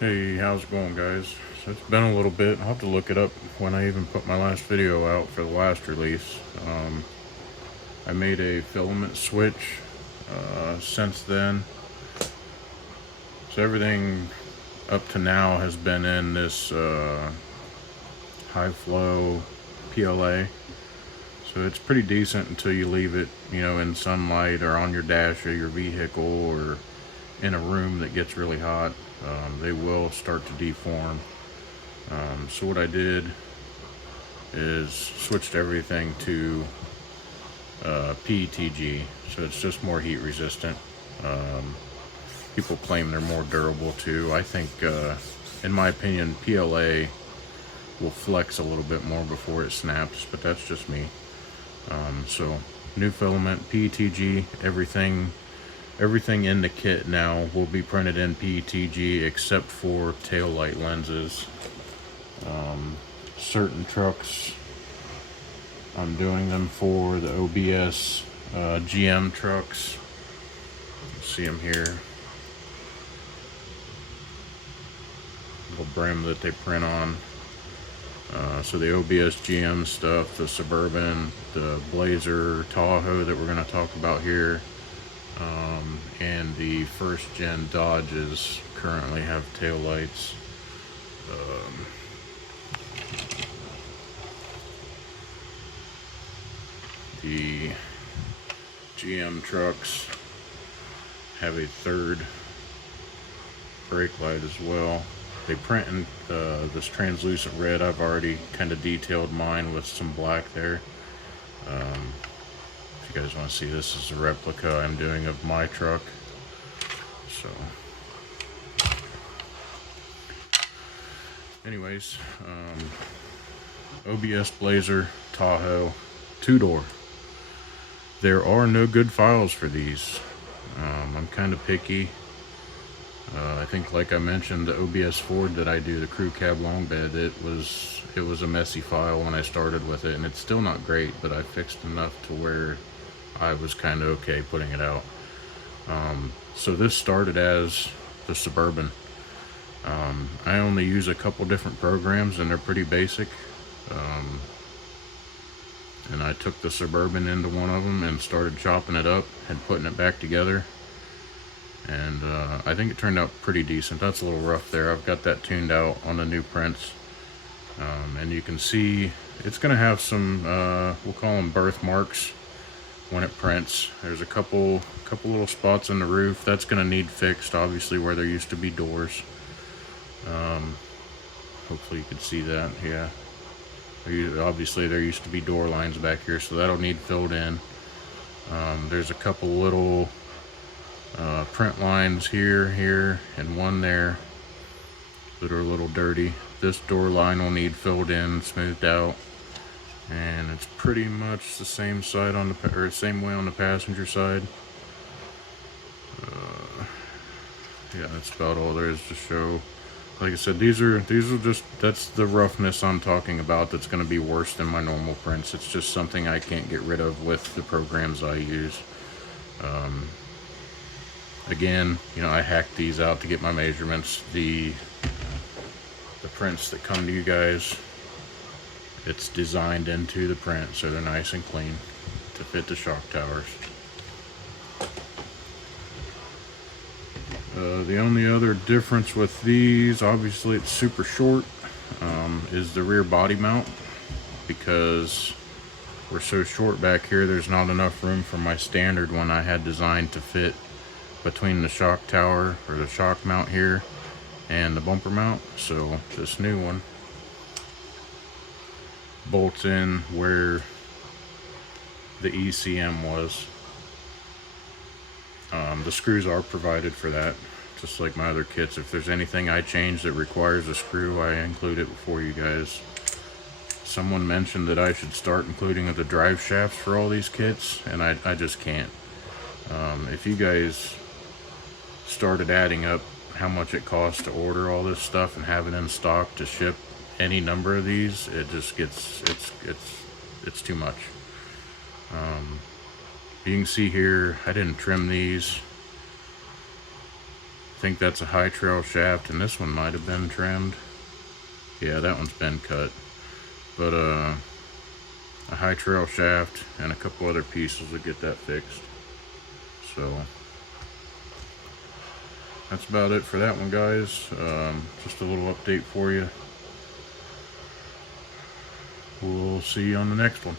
Hey, how's it going, guys? So it's been a little bit. I'll have to look it up when I even put my last video out for the last release. I made a filament switch since then. So everything up to now has been in this high flow PLA. So it's pretty decent until you leave it, in sunlight or on your dash of your vehicle or in a room that gets really hot. They will start to deform. So what I did is switched everything to PETG, so it's just more heat resistant. People claim they're more durable too. I think, in my opinion, PLA will flex a little bit more before it snaps, but that's just me. So new filament, PETG, everything in the kit now will be printed in PETG except for tail light lenses. Certain trucks, I'm doing them for the OBS GM trucks. You see them here. The brim that they print on. So the OBS GM stuff, the Suburban, the Blazer, Tahoe that we're going to talk about here, and the first gen Dodges currently have tail lights. The GM trucks have a third brake light as well. They print in this translucent red. I've already kind of detailed mine with some black there. If you guys want to see, this is a replica I'm doing of my truck. So anyways, OBS Blazer Tahoe 2-door. There are no good files for these. I'm kind of picky. I think, like I mentioned, the OBS Ford that I do, the crew cab long bed, it was a messy file when I started with it, and it's still not great, but I fixed enough to where I was kind of okay putting it out. So this started as the Suburban. I only use a couple different programs, and they're pretty basic. And I took the Suburban into one of them and started chopping it up and putting it back together. And I think it turned out pretty decent. That's a little rough there. I've got that tuned out on the new prints. And you can see it's going to have some, we'll call them birthmarks when it prints. There's a couple little spots in the roof. That's going to need fixed, obviously, where there used to be doors. Hopefully you can see that, yeah. Obviously there used to be door lines back here, so that'll need filled in. There's a couple little print lines here, and one there that are a little dirty. This door line will need filled in, smoothed out, and it's pretty much the same side on the same way on the passenger side. Yeah, that's about all there is to show. Like I said, these are just, that's the roughness I'm talking about. That's going to be worse than my normal prints. It's just something I can't get rid of with the programs I use. Again, I hacked these out to get my measurements. The prints that come to you guys, it's designed into the print, so they're nice and clean to fit the shock towers. The only other difference with these, obviously it's super short, is the rear body mount. Because we're so short back here, there's not enough room for my standard one I had designed to fit between the shock tower, or the shock mount here, and the bumper mount. So this new one bolts in where the ECM was. The screws are provided for that, just like my other kits. If there's anything I change that requires a screw, I include it for you guys. Someone mentioned that I should start including the drive shafts for all these kits, and I just can't. If you guys started adding up how much it costs to order all this stuff and have it in stock to ship any number of these, it just gets, it's too much. You can see here, I didn't trim these. I think that's a high trail shaft, and this one might have been trimmed. Yeah, that one's been cut. But a high trail shaft and a couple other pieces will get that fixed. So that's about it for that one, guys. Just a little update for you. We'll see you on the next one.